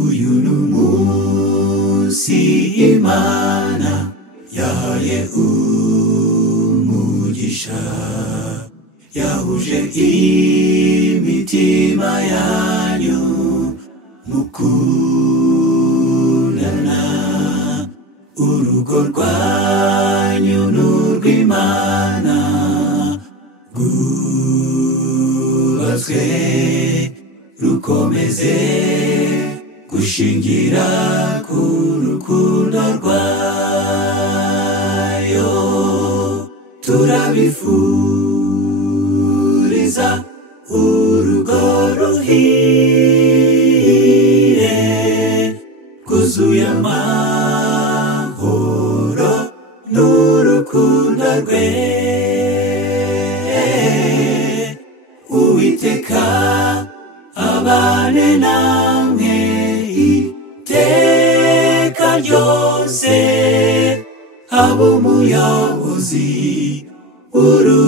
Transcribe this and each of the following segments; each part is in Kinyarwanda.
uyu n'umunsi Imana yahaye umugisha, yahuje imitima yanyu mukundana, urugo rwanyu n'urw'Imana rwubatswe rukomeze gushingira ku rukundo rwayo. Turabifuriza urugo ruhire rwuzuye amahoro n'urukundo rwe. Uwiteka abane namwe iteka ryose, abe umuyobozi w'uru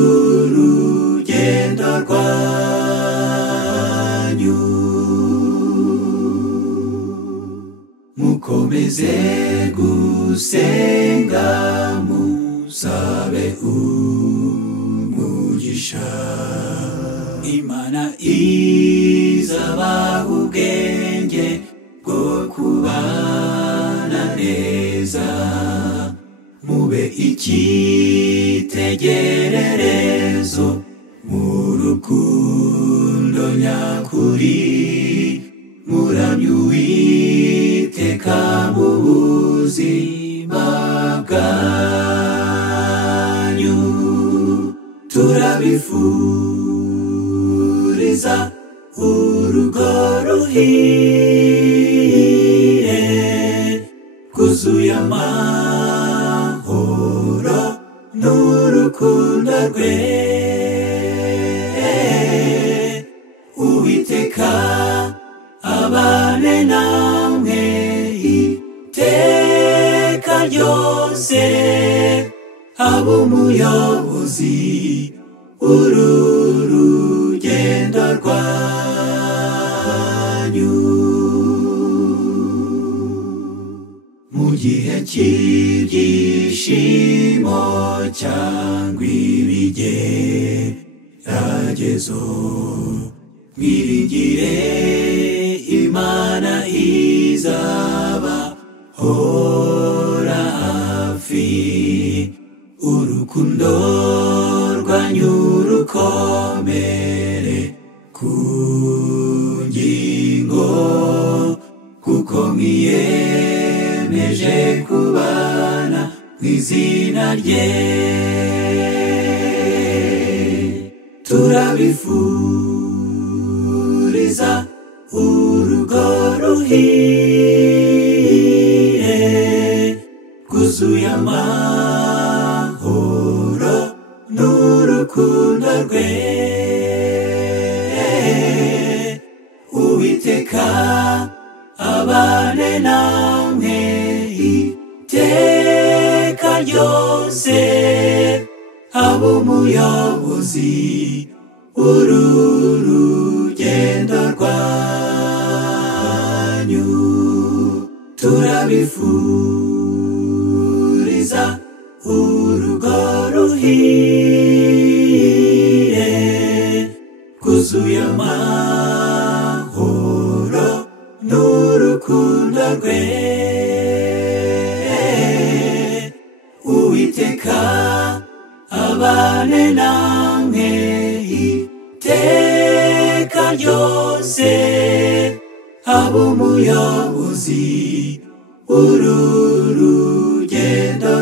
rugendo rwanyu. Mukomeze gusenga musabe umugisha, Imana izabaha ubwenge bwo kubana neza, mube icyitegererezo mu rukundo nyakuri, muramye Uwiteka mu buzima bwanyu. Turabifuriza urugo ruhire rwuzuye amahoro n'urukundo rwe. Uwiteka abane namwe iteka ryose, abe umuyobozi w'uru rugendo rwanyu. Mu gihe cy'ibyishimo cyangwa ibigeragezo, mwiringire Imana izabahora hafi, urukundo rwanyu rukomere ku ngingo, kuko mwiyemeje kubana mu izina rye. Turabifuriza urugo ruhire rwuzuye amahoro n'urukundo rwe. Uwiteka abane namwe iteka ryose, abe umuyobozi w'uru rugendo rwanyu. Turabifuriza urugo ruhire rwuzuye amahoro n'urukundo rwe. Uwiteka abane namwe iteka ryose, abe umuyobozi w'uru rugendo